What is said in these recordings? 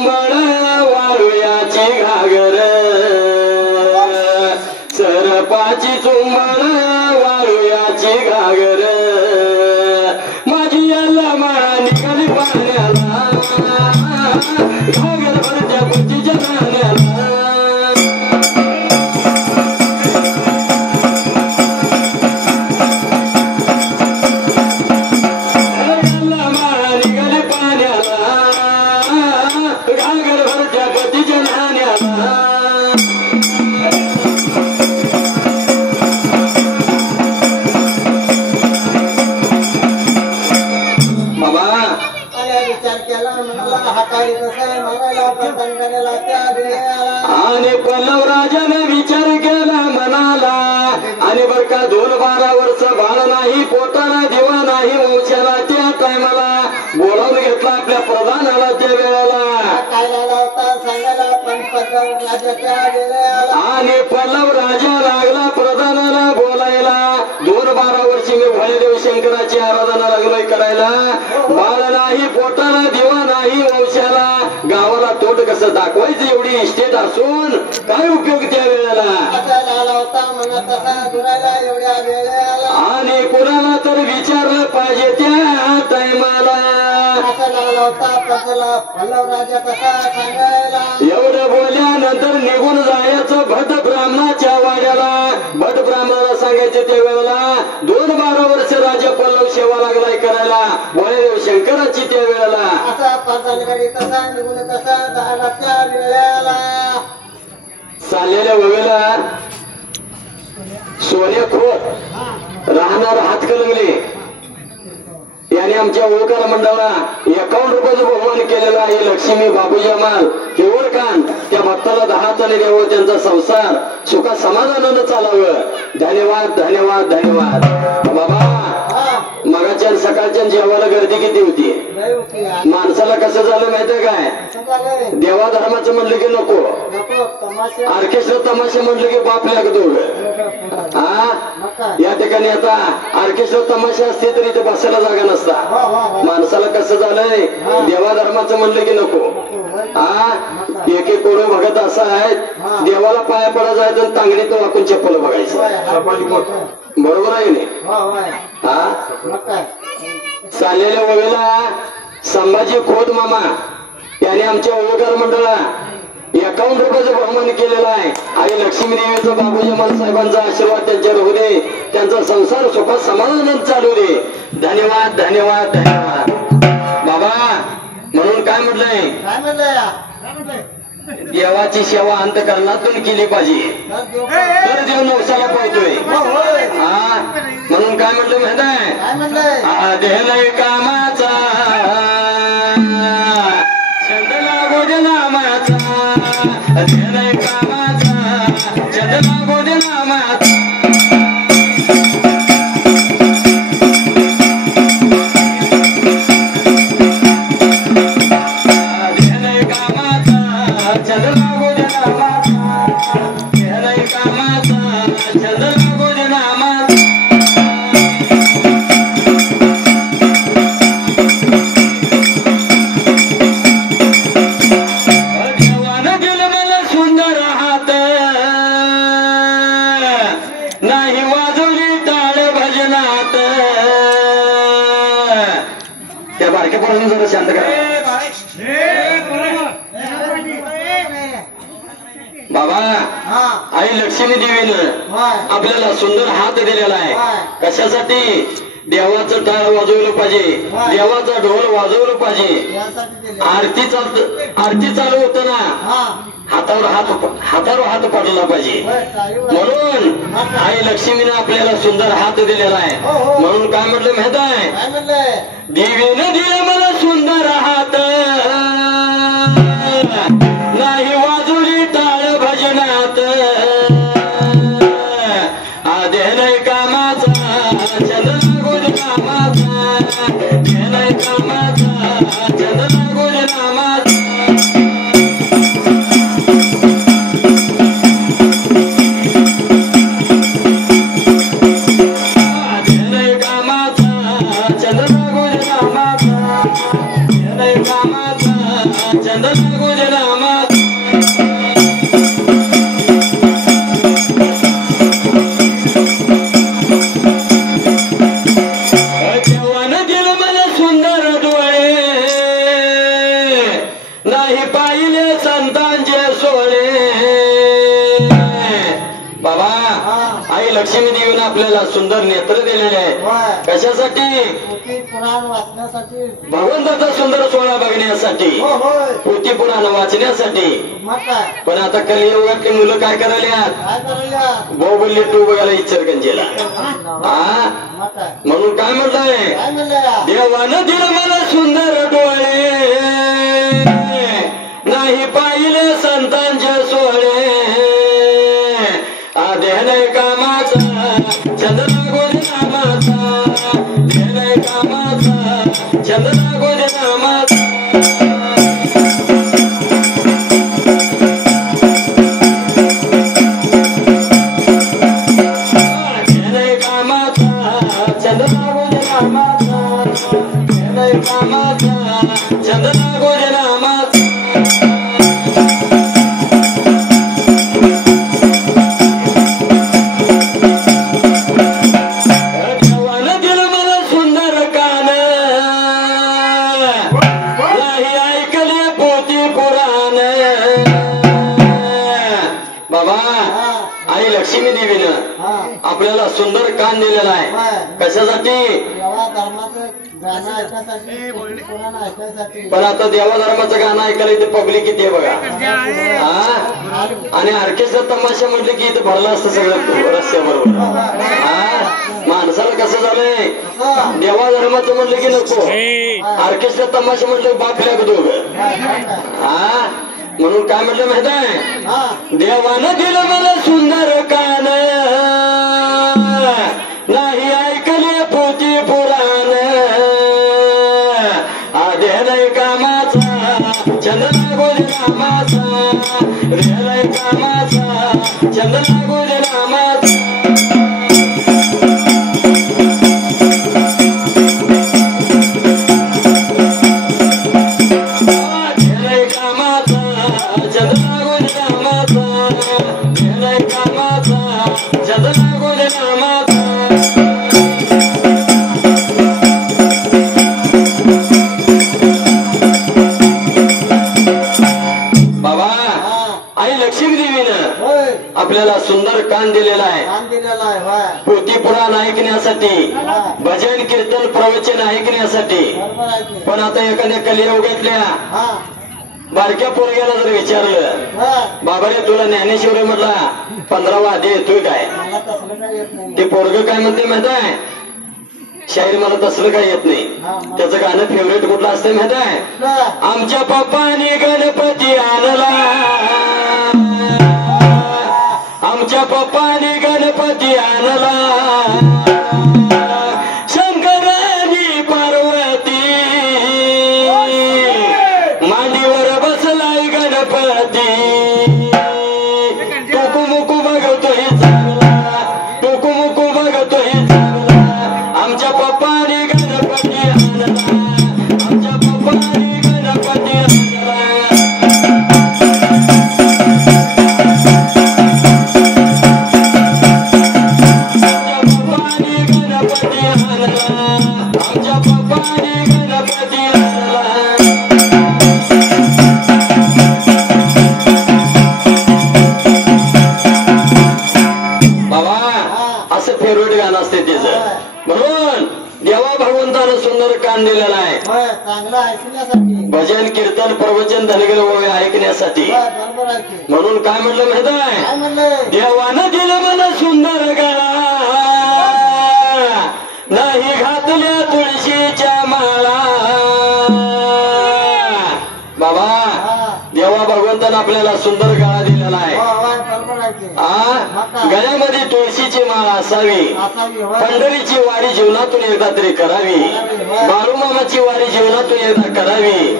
चुंबळ वाळूयाची घागर सरपाची चुंबळ वाळूयाची घागर माझी याला माळा निघाली पाण्याला घागर भरत्या पतीच्या नाण्याला आणि पल्लव राजाने विचार केला मनाला आणि बर का 2-12 वर्ष बाळ नाही पोटाला दिवा नाही वंशाला त्या टायमाला बोलावून घेतला आपल्या प्रधानाला त्या वेळेला आणि पल्लव राजा लागला प्रधानाला बोलायला 2-12 वर्षी मी भयदेव शंकराची आराधना लागलोय करायला बाळ नाही पोटाला दिवा नाही वंशाला गावाला तोंड कसं दाखवायचं एवढी इस्टेट असून काय उपयोग त्या वेळेला आणि कोणाला तर विचारलं पाहिजे त्या टायमाला एवढं बोलल्यानंतर निघून जायचं भट ब्राह्मणाच्या वाड्याला भट ब्राह्मणाला सांगायचं त्या वेळेला 2-12 वर्ष राजा पल्लव सेवा लागलाय करायला भयदेव शंकराची त्या वेळेला चाललेल्या वेळेला सोने खोत राहणार हातकलंगले याने आमच्या ओळखाला मंडळाला 51 रुपयाचं बहुमान केलेला आहे लक्ष्मी बाबूजी अमाल केवळ कान त्या भक्ताला 10 तने द्यावं त्यांचा संसार सुखा समाधानानं चालावं धन्यवाद धन्यवाद धन्यवाद बाबा मगाच्या सकाळच्या जेवायला गर्दी किती होती माणसाला कसं झालं माहितीये काय देवा धर्माचं म्हणलं की नको ऑर्केस्ट्रा तमाशा म्हणलं की बाप लागतो हा या ठिकाणी आता ऑर्केस्ट्रा तमाशा असते तरी इथे बसायला जागा नसता माणसाला कसं झालंय देवा धर्माचं म्हणलं की नको हा एक कोडं बघत असं आहे देवाला पाया पडा जायचं तांगडीत वाकून चप्पल बघायचं बरोबर आहे नाही हा चाललेल्या वेळेला संभाजी खोत मामा याने आमच्या ओळखर मंडळाला 51 रुपयाचं बहुमान केलेला आहे आणि लक्ष्मी देवीचा बाबूजी अमाल साहेबांचा आशीर्वाद त्यांच्यावर होऊ दे त्यांचा संसार सुखात समाधानात चालू दे धन्यवाद धन्यवाद धन्यवाद बाबा म्हणून काय म्हटलंय देवाची सेवा अंतकरणातून केली पाहिजे तर देव नवसाला पोहतोय हा म्हणून काय म्हटलं माहित आहे देह कामाचा छंद लागू दे नामाचा देह कामाचा छंद लागू दे नामाचा बाबा आई लक्ष्मी देवीनं आपल्याला सुंदर हात दिलेला आहे कशासाठी देवाचं टाळ वाजवलं पाहिजे देवाचा ढोल वाजवलं पाहिजे आरती चालू होत ना हातावर हात पडला पाहिजे म्हणून आई लक्ष्मीने आपल्याला सुंदर हात दिलेला आहे म्हणून काय म्हटलं माहित आहे देवीनं दिलं मला सुंदर हात नाही वाजवली टाळ भजनात आदेलय कामाचा चंद्र गुज नामाचा देलय कामाचा चंद्र गुज नामाचा देलय कामाचा चंद्र गुज नामाचा देलय कामाचा गुज नामाचा देवानं दिलं मला सुंदर डोळे नाही पाहिले संतांचे सोळे बाबा आई लक्ष्मी देवीने आपल्याला सुंदर नेत्र दिलेले आहे कशासाठी पुराण वाचण्यासाठी भगवंताचा सुंदर सोहळा बघण्यासाठी पोथी पुराण वाचण्यासाठी पण आता कलियुगातली मुलं काय करायला बाहुबली टू बघायला इचलकरंजीला म्हणून काय म्हटलंय देवानं दिलं मला सुंदर डोळे नाही पाहिले संतांचे सोहळे देहलय कामाचा चंद्र गोद नामाचा देहलय कामाचा चंद्र गोद नामाचा देहलय कामाचा चंद्र गोद नामाचा देहलय कामाचा चंद्र गोद नामाचा लक्ष्मी देवीनं आपल्याला सुंदर कान दिलेला आहे कशासाठी पण आता देवा धर्माचं गाणं ऐकायला इथे पब्लिक किती आहे बघा आणि ऑर्केस्ट्रा तमाशा म्हटलं की इथे भरलं असतं सगळं रस्त्याबरोबर माणसाला कसं झालंय देवा धर्माचं म्हटलं की नको ऑर्केस्ट्रा तमाशा म्हटलं बापल्या दोघं म्हणून काय म्हटलं माहित आहे देवानं दिलं मला सुंदर कान नाही ऐकले पोथी पुराण देहलय कामाचा चंद्र गोद नामाचा देहलय कामाचा चंद्र गोद नामाचा आपल्याला सुंदर कान दिलेला आहे पोथी पुराण ऐकण्यासाठी भजन कीर्तन प्रवचन ऐकण्यासाठी पण आता एखाद्या कलियुगातल्या बारक्या पोरग्याला जर विचारलं बाबा रे तुला ज्ञानेश्वरी म्हटला 15वा अध्याय येतोय काय ते पोरग काय म्हणते माहित आहे शाहीर मला तसलं काही येत नाही त्याचं गाणं फेवरेट कुठलं असतं माहित आहे आमच्या पप्पाने गणपती आणला आमच्या पप्पाने गणपती आणला शंकरानी पार्वती मांडीवर बसलाय गणपती टुकुमुकू बघतोय चांगला टुकुमुकू बघतोय चांगला आमच्या पप्पाने गणपती आणला आमच्या पप्पाने गणपती आणला दिलेला आहे भजन कीर्तन प्रवचन धनगर ओवे ऐकण्यासाठी म्हणून काय म्हटलं माहित आहे देवानं दिलं मला सुंदर गळा नाही घातल्या तुळशीच्या माळा बाबा देवा भगवंतानं आपल्याला सुंदर गळा दिलेला आहे गळ्यामध्ये तुळशीची माळ असावी पंढरीची वारी जीवनातून एकदा तरी करावी बाळूमामाची वारी जीवनातून एकदा करावी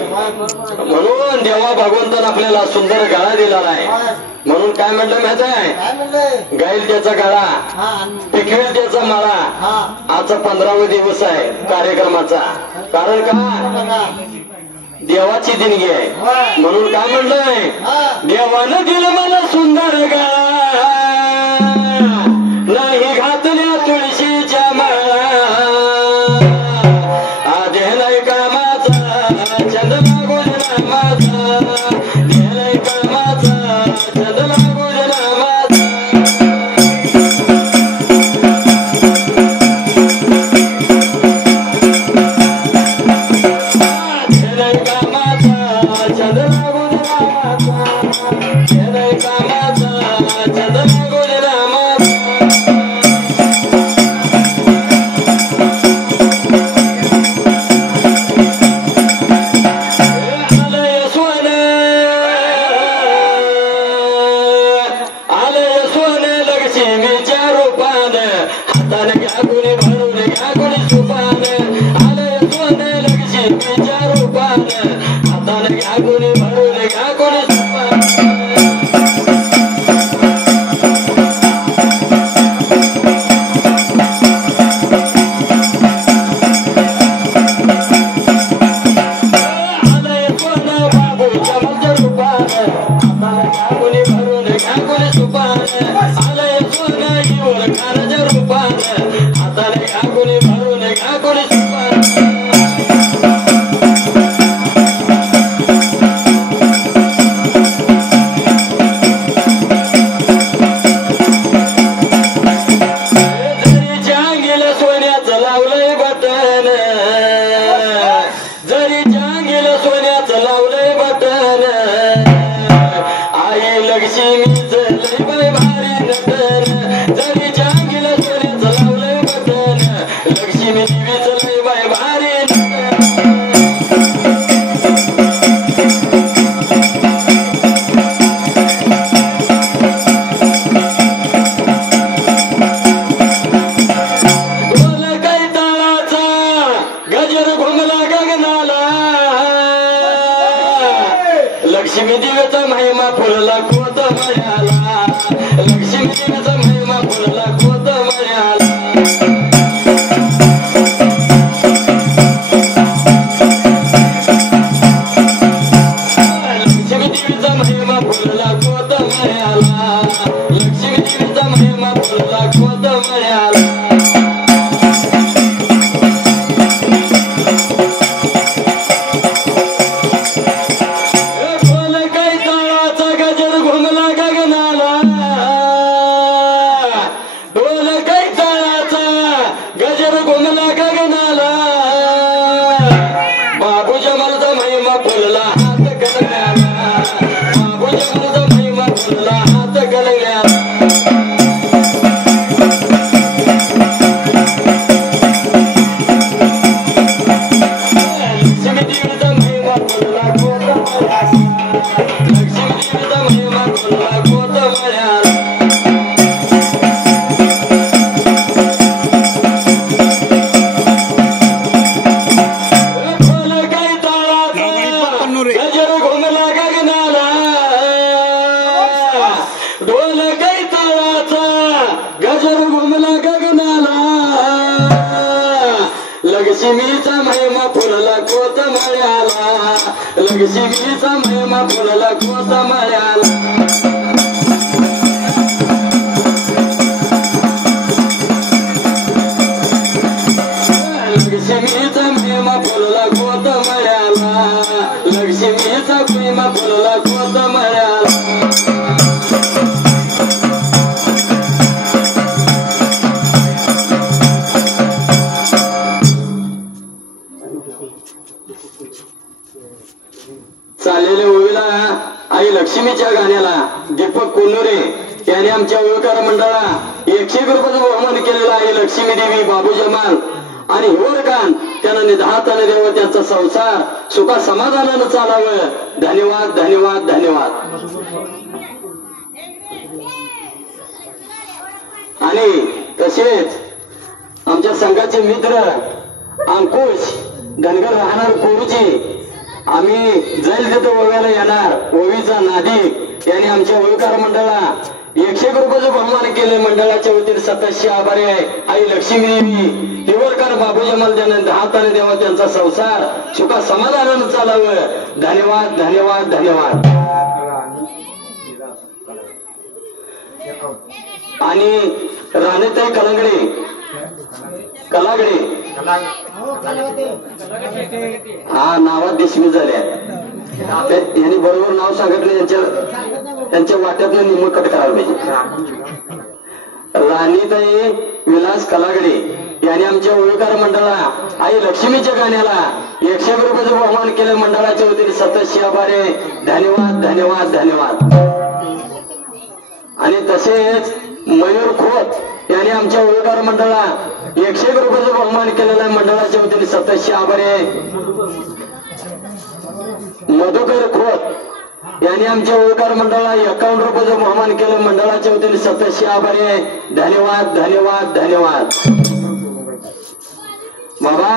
म्हणून देवा भगवंतानं आपल्याला सुंदर गळा दिलेला आहे म्हणून काय म्हटलं माहित आहे गाईल त्याचा गळा पिकवेल त्याचा माळा आजचा 15वा दिवस आहे कार्यक्रमाचा कारण का देवाची देणगी आहे. म्हणून काय म्हणलंय, देवानं दिलं मला सुंदर गळा, नाही घातल्या तुळशीच्या माळा, आधेलाय कामाचा छंद लागून नामाचा, देलाय कामाचा छंद लागून नामाचा. लक्ष्मी देवीचा महिमा फुलला कोत मळ्याला, लक्ष्मी देवीचा महिमा फुलला कोत मळ्याला. लक्ष्मी देवीचा महिमा फुलला कोत मळ्याला, लक्ष्मी देवीचा महिमा फुलला कोत मळ्याला. लक्ष्मीचा महिमा फुलला कोत मळ्याला, लक्ष्मीचा महिमा फुलला कोत मळ्याला. लक्ष्मीचा महिमा फुलला कोत मळ्याला, लक्ष्मीचा महिमा फुलला कोत मळ्याला. चाललेल्या ओवीला आई लक्ष्मीच्या गाण्याला दीपक कोल्हुरे यांनी आमच्या ओळखकार मंडळाला 101 रुपयाचं बहुमान केलेला आहे. लक्ष्मी देवी बाबू जमाल आणि हिवरकान त्यांना निधाताने द्यावं, त्यांचा संसार सुखा समाधानानं चालावं. धन्यवाद धन्यवाद धन्यवाद. आणि तसेच आमच्या संघाचे मित्र अंकुश धनगर राहणार कोरूची, आम्ही जाईल तिथं ओव्याला येणार ओवीचा नादी यांनी आमच्या ओळखकार मंडळाला 101 रुपयाचं बहुमान केले मंडळाच्या वतीने सततशे आभारी आहे आई लक्ष्मी देवी हिवरकर बाबू जमाल ज्यांना हाताने देवा त्यांचा संसार सुखा समाधानानं चालावं धन्यवाद धन्यवाद धन्यवाद आणि राणेताई कलागडे हा नावात देशमी झाल्या यांनी बरोबर नाव सांगत नाही त्यांच्या वाट्यातनं निम्म कट करायला पाहिजे राणीताई विलास कलागडे यांनी आमच्या ओळीकार मंडळा आई लक्ष्मीच्या गाण्याला 101 रुपयाचं बहुमान केलं मंडळाच्या वतीने सततशे आभारी धन्यवाद धन्यवाद धन्यवाद आणि तसेच मयूर खोत यांनी आमच्या ओळीकार मंडळा 101 रुपयाचं बहुमान केलेलं आहे मंडळाच्या वतीने सततशे आभारी मधुकर खोत यांनी आमच्या ओळीकार मंडळाला 51 रुपयाचं बहुमान केलं मंडळाच्या वतीने सततशे आभारी धन्यवाद धन्यवाद धन्यवाद बाबा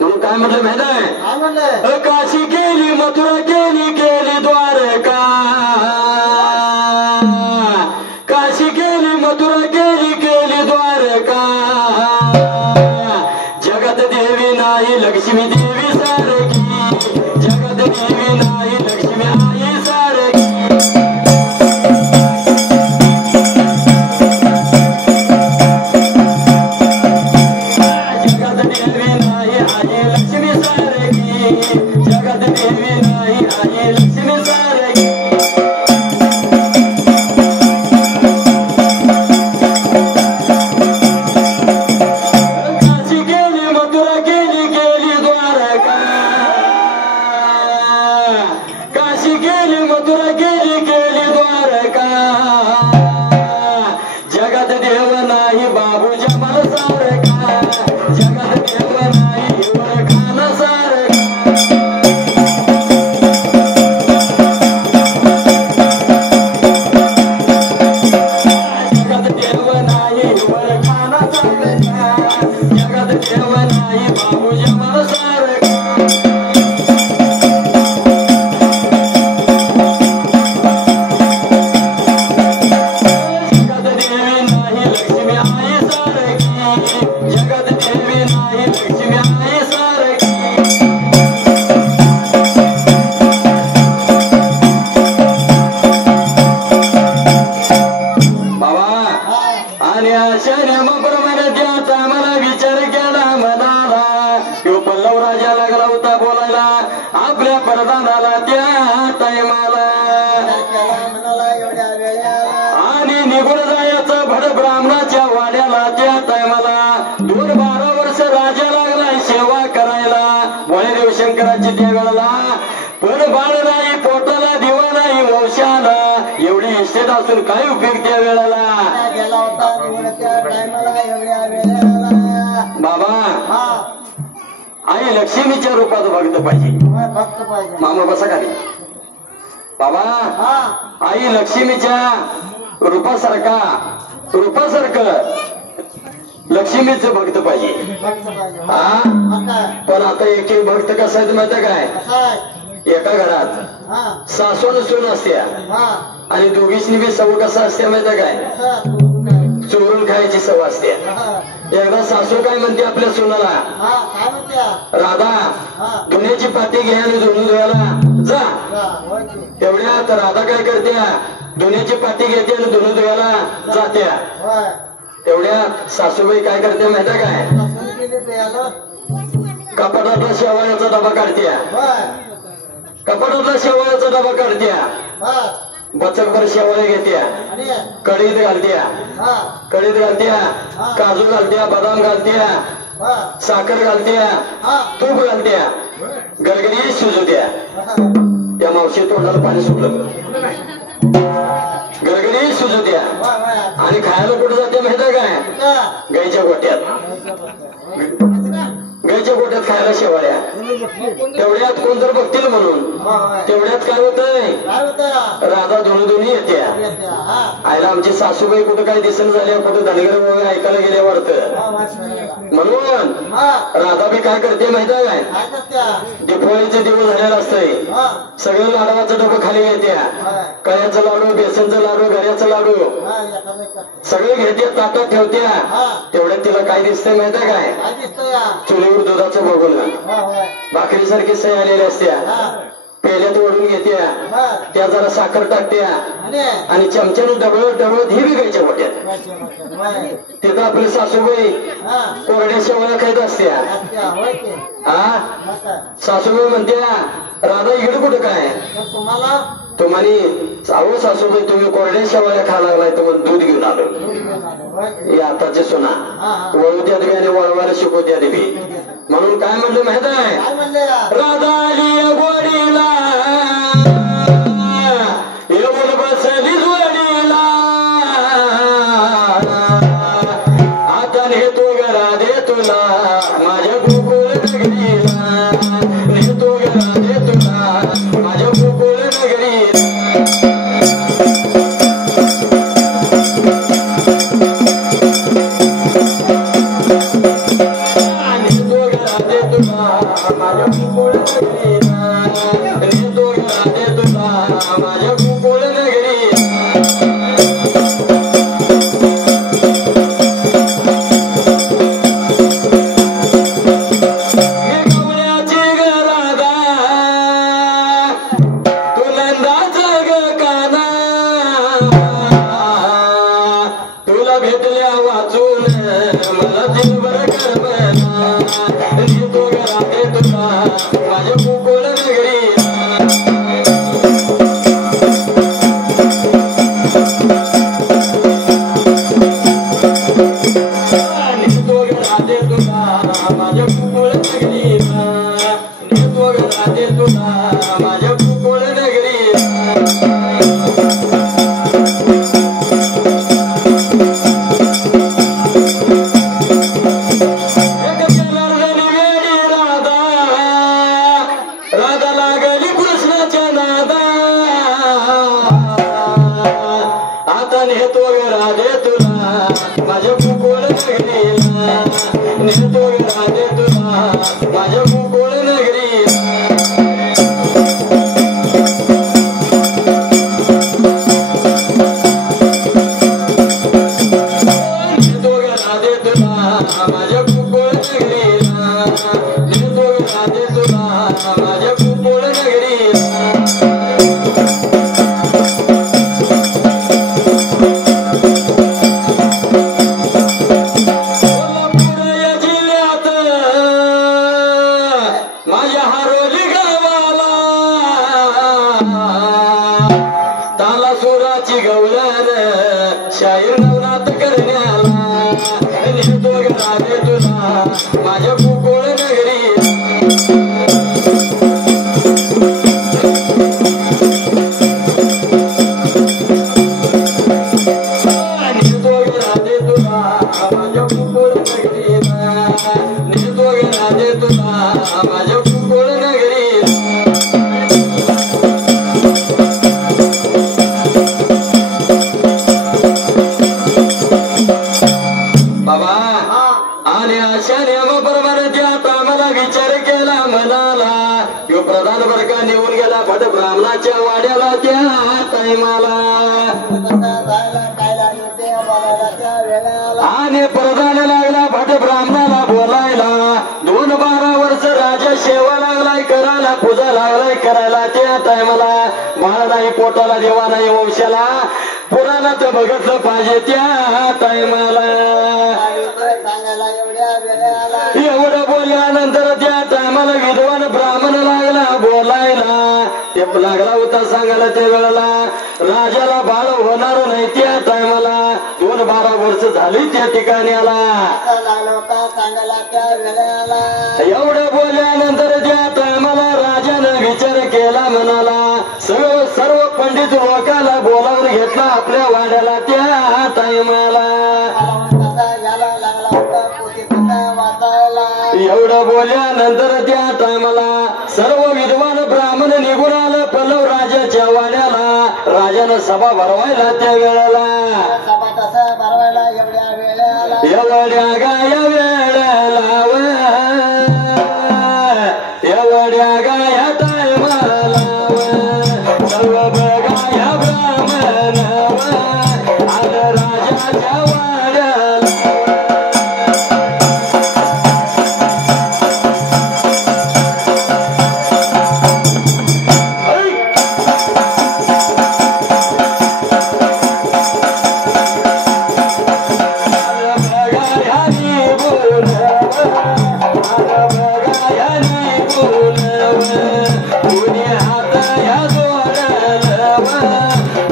म्हणून काय म्हटलं माहित आहे काशी केली मथुरा केली केली द्वारका काशी केली मथुरा केली केली द्वारका जगत देवी नाही लक्ष्मी देवी सारखी जगत देवी नाही लक्ष्मी आई सारखी जगत देवी नाही आई लक्ष्मी सारखी जगत देवी नाही आई लक्ष्मी सारखी आणि निघून जायचं भड ब्राह्मणाच्या वाड्याला त्या टायमाला 12 वर्ष राजा लागलाय सेवा करायला वळदेव शंकराची त्या वेळेला पण बाळ नाही पोटाला दिवा नाही वंशाला एवढी इस्टेट असून काय उपयोग त्या वेळेला बाबा आई लक्ष्मीच्या रूपात भक्त पाहिजे मामा बसा खाली बाबा आई लक्ष्मीच्या रूपासारखं लक्ष्मीचं भक्त पाहिजे हा पण आता एक एक भक्त कसा आहे माहिती काय एका घरात सासू सून असत्या आणि दोघीसनी बी सव कसा असते माहिती काय चोरून खायची सव असते एकदा सासू काय म्हणते आपल्या सुनाला राधा धुण्याची पाती घ्या आणि धुणून धुवायला जा एवढ्यात राधा काय करते धुण्याची पाती घेते आणि धुणून धुवायला जात्या तेवढ्यात सासूबाई काय करते माहिती काय कपाटातला शेवाळ्याचा डबा काढत्या कपाटातला शेवाळ्याचा डबा काढत्या बचकभर शेवाळे घेत्या कढीत घालत्या काजू घालत्या बदाम घालत्या साखर घालत्या तूप घालत्या गरगरी शिजवत्या त्या मावशी तोंडाला पाणी सुटलं गरगरी शिजवत्या आणि खायला कुठे जाते माहिती काय गाईच्या गोट्यात खायला शेवाळ्या तेवढ्यात कोण तर बघतील म्हणून तेवढ्यात काय होतंय राधा धुणी येत्या आयला आमची सासूबाई कुठं काय दिसन झाल्या कुठं धनगर वगैरे ऐकायला गेल्या वाटतं म्हणून राधा बी काय करते माहिती आहे काय दिवाळीचे दिवस झालेला असतंय सगळं लाडवाचं डबं खाली येत्या कळ्याचं लाडू बेसनचं लाडू गऱ्याचं पाच लाडू हा एखादं एक. सगळे घेते ताटात ठेवत्या हा तेवढ्यात तिला काय दिसतंय माहिती काय काय दिसतं या चुलीवर दुधाचं बघून हो होय भाकरीसारखी सई आलेल्या असत्या हा पेल्यात ओढून घेत्या बर त्या जरा साखर टाकत्या आणि आणि चमच्यानं डबळत डबळत ही बिघायच्या वाट्यात वाचे वाचे होय तिथं आपली सासूबाई हा कोरड्या शेवळ्या खायत असत्या असत्या होय की हा मग काय सासूबाई म्हणत्या राधा इकडे कुठं काय तर तुम्हाला तुम्हानी अहो सासूबाई तुम्ही कोरड्या शेवळ्या खायला लागलाय तुम्हाला दूध घेऊन आलो दूध घेऊन आलो होय हे आताचे सुना हा हा वळू द्या आणि वळवायला शिकवत्या देवी म्हणून काय म्हणलं माहित आहे काय म्हणले या राधा आली गोडीला येऊन बसली जोडीला आता नेतो ग राधे तुला माझ्या गोकुळ नगरीला नेतो ग राधे तुला माझ्या गोकुळ नगरीला नेतो ग राधे तुला माझ्या गोकुळ नगरीला नेतो ग राधे तुला माझ्या गोकुळ नगरीला गवळ्याची ग राधा तू नंदाचा ग काना तुला भेटल्या वाचून मला दिलभर करमना नेतो ग राधे तुला माझ्या गोकुळ नगरीला नेतो ग राधे तुला माझ्या गोकुळ नगरीला नेतो ग राधे तुला माझ्या गोकुळ नगरीला एक जनार्दनी वेडी राधा राधा लागली कृष्णाच्या नादा आता नेतो ग राधे तुला माझ्या गोकुळ नगरीला नेतो ग राधे तुला माझ्या गोकुळ नगरीला नेतो ग राधे तुला माझ्या गोकुळ नगरीला नेतो ग राधे तुला माझ्या गोकुळ नगरीला कोल्हापूर जिल्ह्यात माझ्या हारोली गावाला तालासुराची गवळण शाहीर नवनाथ करण्याला नेतो ग राधे तुला माझ्या गोकुळ नगरीला नेतो ग राधे तुला माझ्या गोकुळ नगरीला नेतो ग राधे तुला माझ्या गोकुळ नगरीला बाबा हा आणि अशा नियमाप्रमाणे त्यात आम्हाला विचार केला म्हणाला यो प्रधान वर्ग निघून गेला भट ब्राह्मणाच्या वाड्याला त्या टायमाला कसं जायला काय लागलं ते बोलायला त्या वेळेला आणि प्रधान लागला भट ब्राह्मणाला बोलायला 12 वर्ष राजा सेवा लागलाय करायला पूजा लागलाय करायला त्या टायमाला बाळ नाही पोटाला देवा नाही वंशाला पुराणात बघितलं पाहिजे त्या टायमाला सांगायला एवढ्या वेळेला एवढं बोलल्यानंतर त्या टायमाला विद्वान ब्राह्मण लागला बोलायला ते लागला होता सांगायला त्या वेळेला राजाला बाळ होणार नाही त्या टायमाला 12 वर्ष झाली त्या ठिकाणी आला असं लागलं होता सांगायला त्या वेळेला एवढं बोलल्यानंतर त्या टायमाला राजानं विचार केला म्हणाला सर्व पंडित लोकाला बोलावून घेतला आपल्या वाड्याला त्या टायमाला कसा याला लागला होता पोती कसा वाचायला एवढं बोलल्यानंतर त्या टायमाला सर्व विद्वान ब्राह्मण निघून आलं पल्लव राजाच्या वाड्याला राजानं सभा भरवायला त्या वेळेला सभा कसं भरवायला एवढ्या वेळेला एवढ्या गाया वेळेला एवढ्या गाया टायमाला सर्व बघाया ब्राह्मण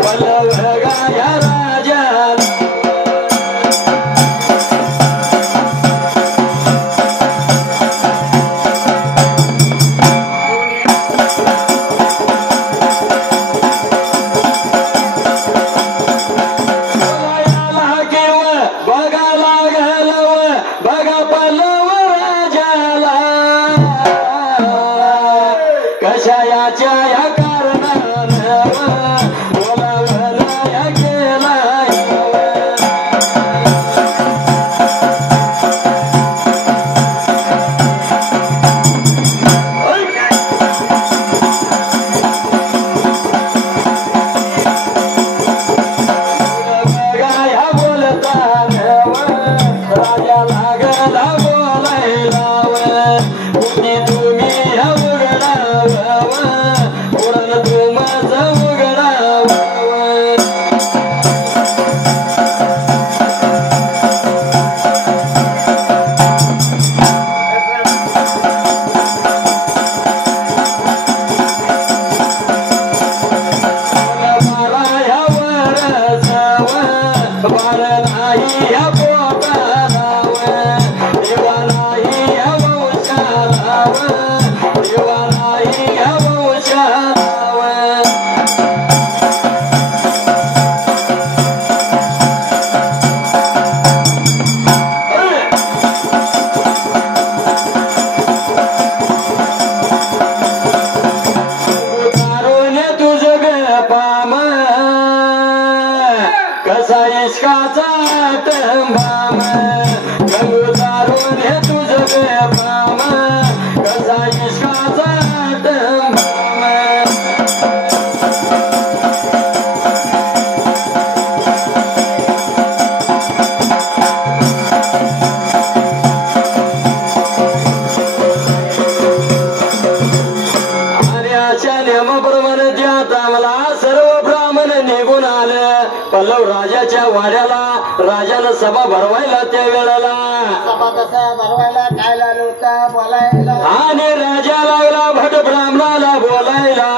बलवगाया राजाला कशायाच्या या कारणानं बोलावलं या केलाय गाया बोलतान राजा लागला बोलायला कुणी तुम्ही उडन तुमच उघडाव बार नाही या पोटालाव देवा नाही या वंशालाव देवा नाही या वंशालाव उतारून तुझं ग पाम कसा इश्काचा टंबाम गंगुतारून हे तुझं बेपाम कसा इश्काचा टंबाम आणि अशा नियमाप्रमाणे त्या टायमाला सर्व ब्राह्मण निघून आलं पल्लव राजाच्या वाड्याला राजानं सभा भरवायला त्या वेळेला सभा कसा भरवायला काय लागलं होतं बोलायला आणि राजा लागला भट ब्राह्मणाला बोलायला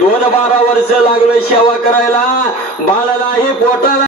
12 वर्ष लागलो सेवा करायला बाळालाही पोटाला